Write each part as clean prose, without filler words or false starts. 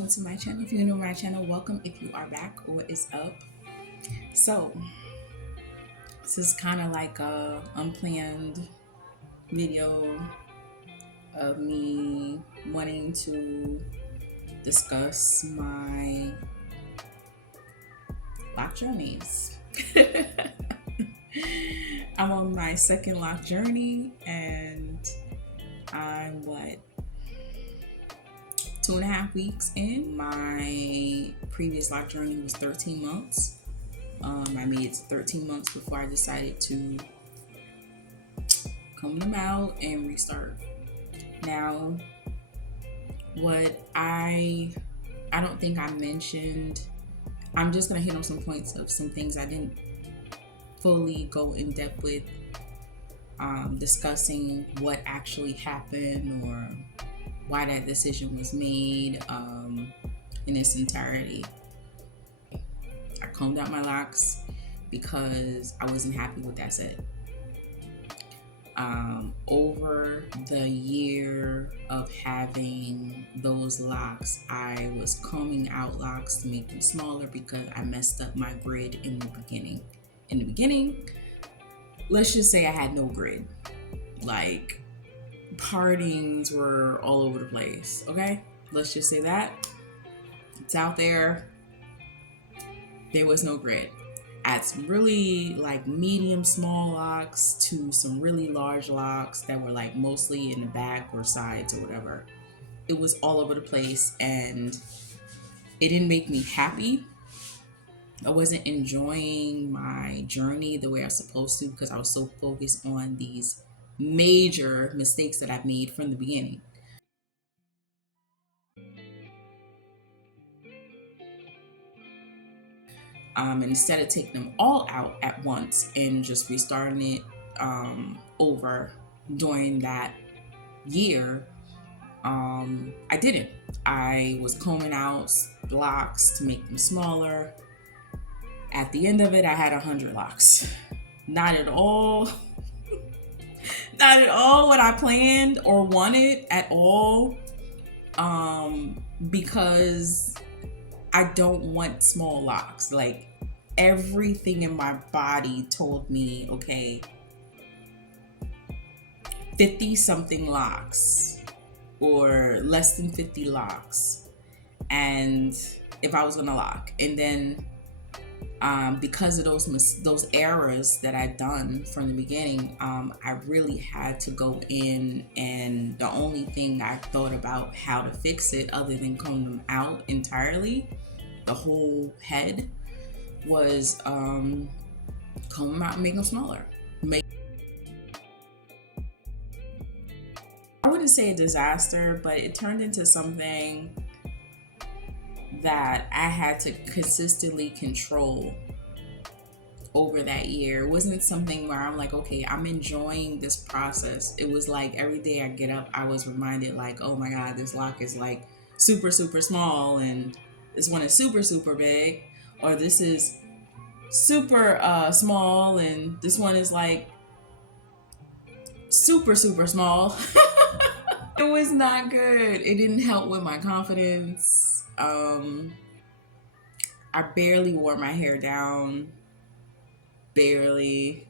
welcome to my channel. If you're new to my channel, welcome. If you are back, what is up? So this is kind of like a unplanned video of me wanting to discuss my loc journeys. I'm on my second loc journey and I'm 2.5 weeks in. My previous loc journey was 13 months. I made it to 13 months before I decided to comb them out and restart. Now, what I don't think I mentioned, I'm just gonna hit on some points of some things I didn't fully go in depth with, discussing what actually happened or why that decision was made in its entirety. I combed out my locks because I wasn't happy with that set. Over the year of having those locks, I was combing out locks to make them smaller because I messed up my grid in the beginning. In the beginning, let's just say I had no grid. Like, partings were all over the place, okay? Let's just say that. It's out there. There was no grid. At some really like medium small locks to some really large locks that were like mostly in the back or sides or whatever. It was all over the place and it didn't make me happy. I wasn't enjoying my journey the way I was supposed to because I was so focused on these major mistakes that I've made from the beginning. And instead of taking them all out at once and just restarting it over during that year, I didn't. I was combing out locks to make them smaller. At the end of it, I had 100 locks. Not at all. Not at all what I planned or wanted at all. Because I don't want small locks. Like, everything in my body told me, okay, 50 something locks or less than 50 locks. And if I was gonna lock, and then because of those errors that I'd done from the beginning, I really had to go in, and the only thing I thought about how to fix it other than comb them out entirely, the whole head, was comb them out and make them smaller. I wouldn't say a disaster, but it turned into something that I had to consistently control over that year. It wasn't something where I'm like, okay, I'm enjoying this process. It was like every day I get up, I was reminded like, oh my God, this lock is like super, super small, and this one is super, super big, or this is super small, and this one is like super, super small. It was not good. It didn't help with my confidence. I barely wore my hair down. Barely.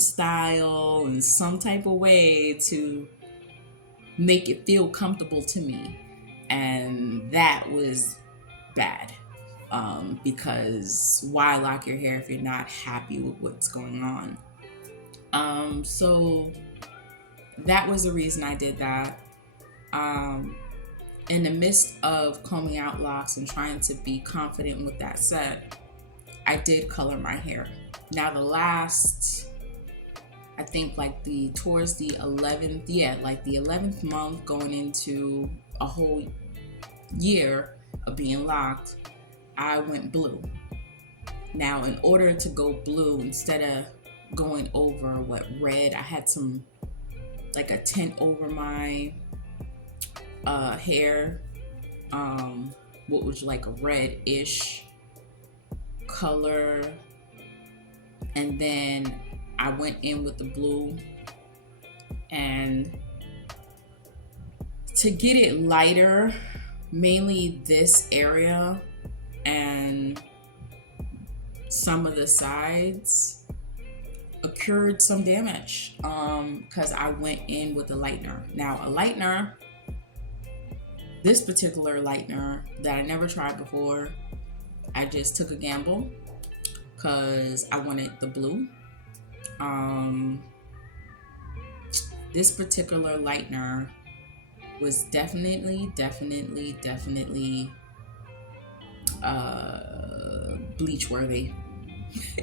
Style in some type of way to make it feel comfortable to me. And that was bad. Because why lock your hair if you're not happy with what's going on? So that was the reason I did that. In the midst of combing out locks and trying to be confident with that set, I did color my hair. Now the last, I think towards the 11th, like the 11th month going into a whole year of being locked, I went blue. Now, in order to go blue, instead of going over red, I had like a tint over my hair, what was like a red-ish color, and then I went in with the blue And to get it lighter, mainly this area and some of the sides occurred some damage because I went in with a lightener. Now, a lightener, this particular lightener that I never tried before, I just took a gamble because I wanted the blue. This particular lightener was definitely bleach worthy.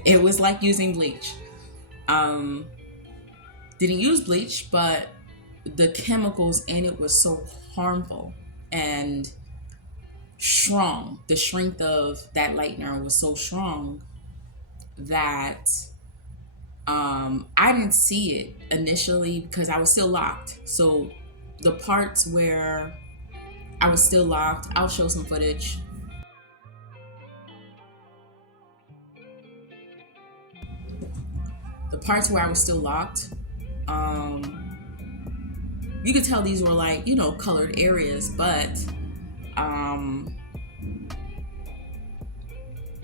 It was like using bleach. Didn't use bleach, but the chemicals in it was so harmful and strong. The strength of that lightener was so strong that I didn't see it initially because I was still locked. So the parts where I was still locked, I'll show some footage. The parts where I was still locked, you could tell these were like, colored areas, but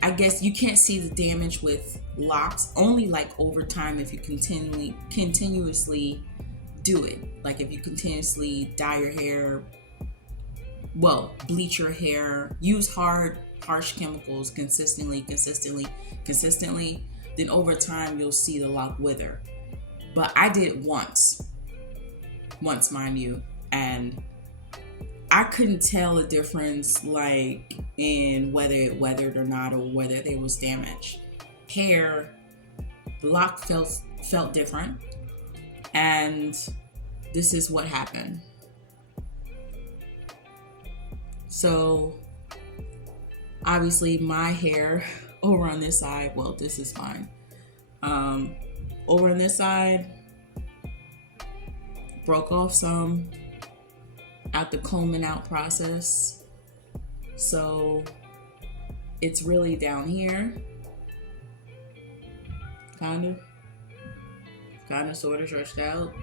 I guess you can't see the damage with locks only like over time if you continuously do it. Like if you continuously dye your hair, bleach your hair, use harsh chemicals consistently, then over time you'll see the lock wither. But I did it once, mind you, and I couldn't tell the difference, like in whether it weathered or not, or whether there was damage. Hair, the lock felt different, and this is what happened. So obviously my hair over on this side, this is fine. Over on this side, broke off some out the combing out process. So it's really down here, kind of sort of stretched out,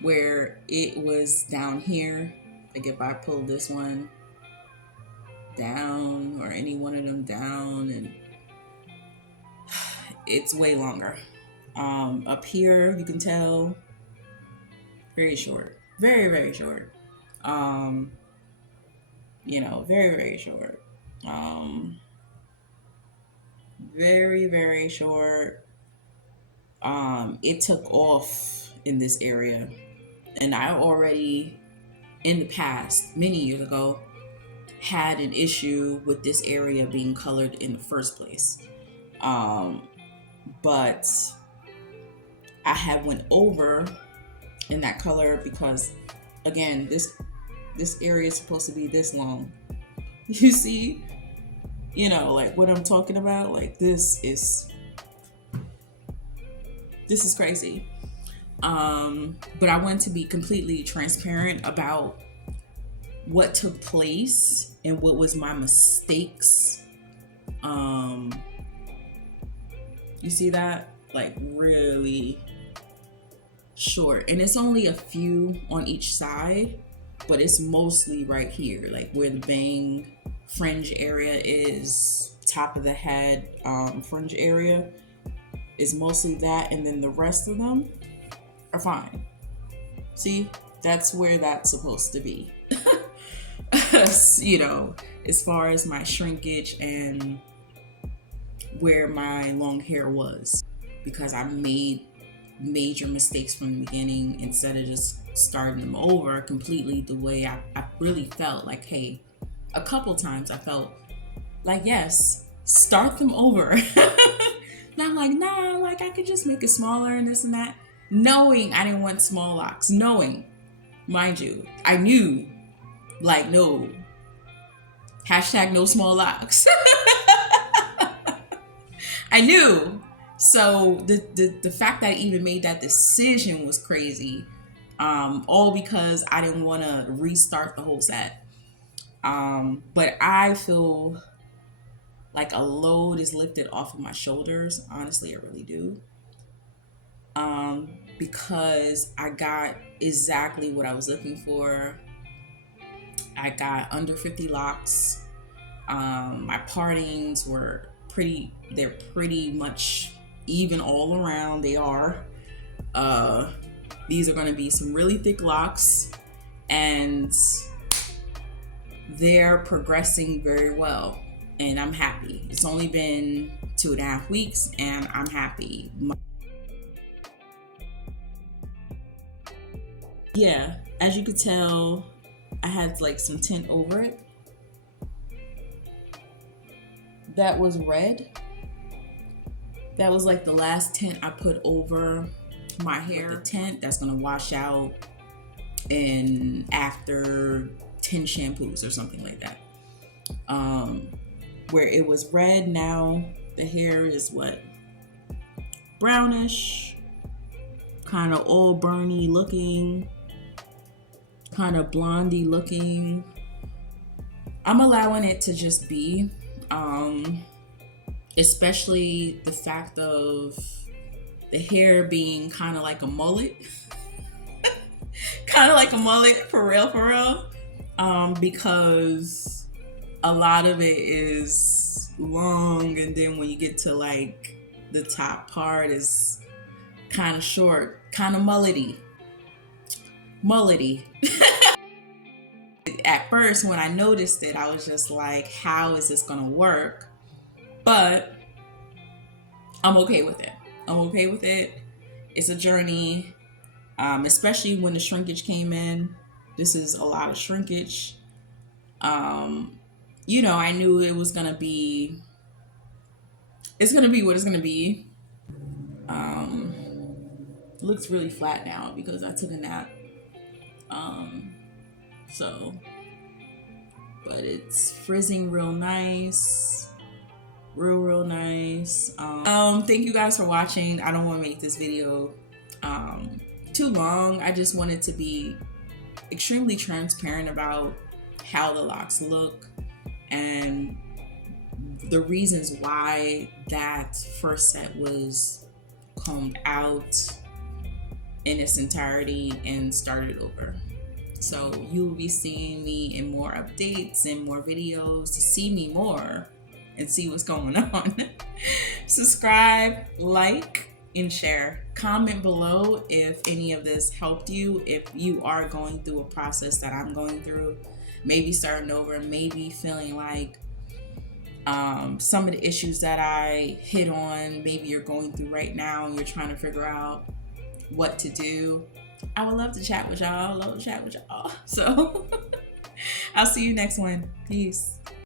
where it was down here. Like if I pull this one down or any one of them down, and it's way longer. Up here you can tell very short, very short. Very short. Very short. It took off in this area, and I already, in the past, many years ago, had an issue with this area being colored in the first place. But I had went over in that color because, again, this area is supposed to be this long. You see, like what I'm talking about. Like this is crazy. But I want to be completely transparent about what took place and what was my mistakes. You see that? Like really short, and it's only a few on each side, but it's mostly right here, like where the bang fringe area is, top of the head fringe area is mostly that, and then the rest of them are fine. See, that's where that's supposed to be. As far as my shrinkage and where my long hair was, because I made major mistakes from the beginning instead of just starting them over completely the way I really felt. Like, hey, a couple times I felt like, yes, start them over. And I'm like, nah, like I could just make it smaller and this and that, knowing I didn't want small locks, knowing, mind you, I knew, like, no, hashtag no small locks. I knew. So the fact that I even made that decision was crazy. All because I didn't want to restart the whole set. But I feel like a load is lifted off of my shoulders. Honestly, I really do. because I got exactly what I was looking for. I got under 50 locks. My partings were they're pretty much even all around. They are. These are going to be some really thick locks, and they're progressing very well, and I'm happy. It's only been 2.5 weeks and I'm happy. Yeah, as you could tell, I had like some tint over it. That was red. That was like the last tint I put over my hair. The tint that's gonna wash out in after 10 shampoos or something like that. Where it was red, now the hair is what? Brownish, kind of all burny looking, kind of blondie looking. I'm allowing it to just be, especially the fact of the hair being kind of like a mullet. Kind of like a mullet, for real. Because a lot of it is long, and then when you get to like the top part is kind of short, kind of mullety. At first, when I noticed it, I was just like, how is this gonna work? But I'm okay with it. It's a journey, especially when the shrinkage came in. This is a lot of shrinkage. You know, I knew it was gonna be, it's gonna be what it's gonna be. It looks really flat now because I took a nap. But it's frizzing real nice. Real nice. Thank you guys for watching. I don't want to make this video too long. I just wanted to be extremely transparent about how the locks look and the reasons why that first set was combed out in its entirety and started over. So you will be seeing me in more updates and more videos to see me more and see what's going on. Subscribe, like, and share. Comment below if any of this helped you, if you are going through a process that I'm going through, maybe starting over, maybe feeling like some of the issues that I hit on, maybe you're going through right now and you're trying to figure out what to do. I would love to chat with y'all. So I'll see you next one. Peace.